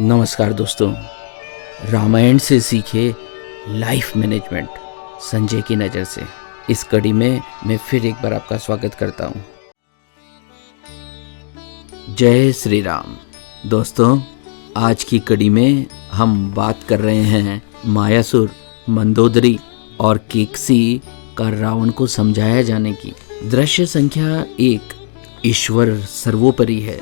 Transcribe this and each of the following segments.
नमस्कार दोस्तों, रामायण से सीखे लाइफ मैनेजमेंट संजय की नज़र से इस कड़ी में मैं फिर एक बार आपका स्वागत करता हूँ। जय श्री राम। दोस्तों, आज की कड़ी में हम बात कर रहे हैं मायासुर, मंदोदरी और केकसी का रावण को समझाया जाने की। दृश्य संख्या 1, ईश्वर सर्वोपरि है।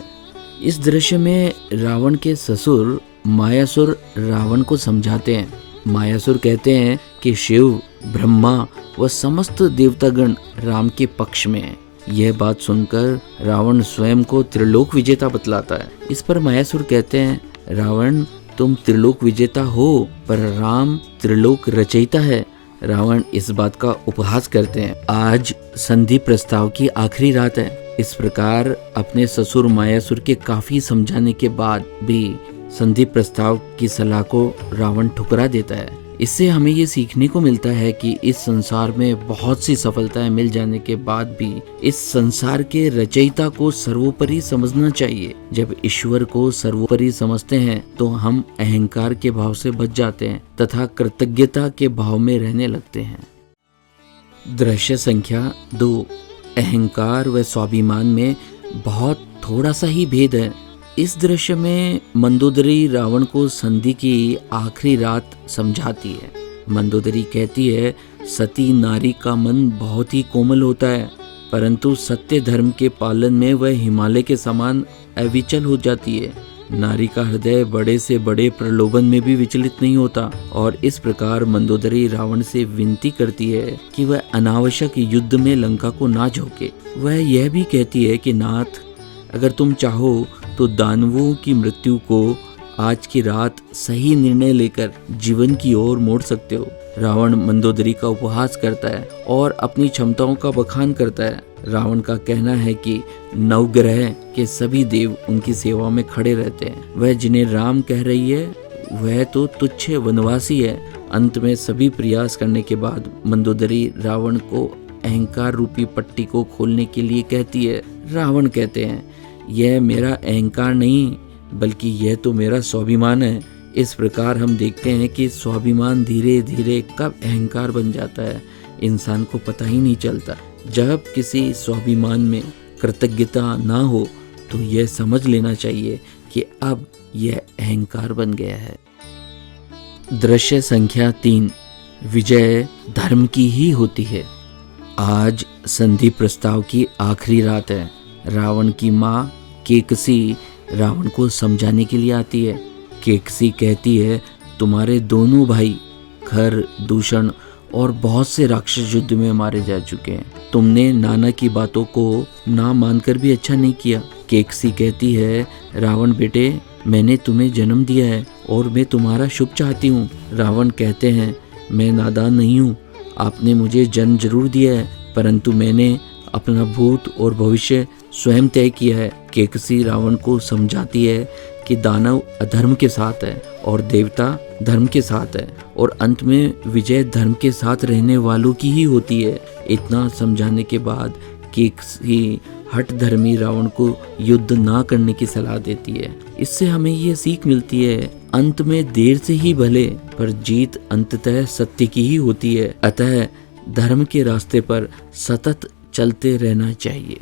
इस दृश्य में रावण के ससुर मायासुर रावण को समझाते हैं। मायासुर कहते हैं कि शिव, ब्रह्मा व समस्त देवतागण राम के पक्ष में हैं। यह बात सुनकर रावण स्वयं को त्रिलोक विजेता बतलाता है। इस पर मायासुर कहते हैं, रावण तुम त्रिलोक विजेता हो, पर राम त्रिलोक रचयिता है। रावण इस बात का उपहास करते हैं। आज संधि प्रस्ताव की आखिरी रात है। इस प्रकार अपने ससुर मायासुर के काफी समझाने के बाद भी संधि प्रस्ताव की सलाह को रावण ठुकरा देता है। इससे हमें ये सीखने को मिलता है कि इस संसार में बहुत सी सफलताएं मिल जाने के बाद भी इस संसार के रचयिता को सर्वोपरि समझना चाहिए। जब ईश्वर को सर्वोपरि समझते हैं तो हम अहंकार के भाव से बच जाते हैं तथा कृतज्ञता के भाव में रहने लगते हैं। दृश्य संख्या 2, अहंकार व स्वाभिमान में बहुत थोड़ा सा ही भेद है। इस दृश्य में मंदोदरी रावण को संधि की आखिरी रात समझाती है। मंदोदरी कहती है, सती नारी का मन बहुत ही कोमल होता है, परंतु सत्य धर्म के पालन में वह हिमालय के समान अविचल हो जाती है। नारी का हृदय बड़े से बड़े प्रलोभन में भी विचलित नहीं होता। और इस प्रकार मंदोदरी रावण से विनती करती है कि वह अनावश्यक युद्ध में लंका को ना झोंके। वह यह भी कहती है कि नाथ, अगर तुम चाहो तो दानवों की मृत्यु को आज की रात सही निर्णय लेकर जीवन की ओर मोड़ सकते हो। रावण मंदोदरी का उपहास करता है और अपनी क्षमताओं का बखान करता है। रावण का कहना है कि नवग्रह के सभी देव उनकी सेवा में खड़े रहते हैं। वह जिन्हें राम कह रही है वह तो तुच्छ वनवासी है। अंत में सभी प्रयास करने के बाद मंदोदरी रावण को अहंकार रूपी पट्टी को खोलने के लिए कहती है। रावण कहते हैं, यह मेरा अहंकार नहीं बल्कि यह तो मेरा स्वाभिमान है। इस प्रकार हम देखते हैं कि स्वाभिमान धीरे धीरे कब अहंकार बन जाता है, इंसान को पता ही नहीं चलता। जब किसी स्वाभिमान में कृतज्ञता ना हो तो यह समझ लेना चाहिए कि अब यह अहंकार बन गया है। दृश्य संख्या 3, विजय धर्म की ही होती है। आज संधि प्रस्ताव की आखिरी रात है। रावण की माँ केकसी रावण को समझाने के लिए आती है। केकसी कहती है, तुम्हारे दोनों भाई खर, दूषण और बहुत से राक्षस युद्ध में मारे जा चुके हैं। तुमने नाना की बातों को ना मानकर भी अच्छा नहीं किया। केकसी कहती है, रावण बेटे, मैंने तुम्हें जन्म दिया है और मैं तुम्हारा शुभ चाहती हूँ। रावण कहते हैं, मैं नादान नहीं हूँ, आपने मुझे जन्म जरूर दिया है, परंतु मैंने अपना भूत और भविष्य स्वयं तय किया है। केकसी रावण को समझाती है कि दानव अधर्म के साथ है और देवता धर्म के साथ है और अंत में विजय धर्म के साथ रहने वालों की ही होती है। इतना समझाने के बाद केकसी हठ धर्मी रावण को युद्ध ना करने की सलाह देती है। इससे हमें ये सीख मिलती है, अंत में देर से ही भले पर जीत अंततः सत्य की ही होती है। अतः धर्म के रास्ते पर सतत चलते रहना चाहिए।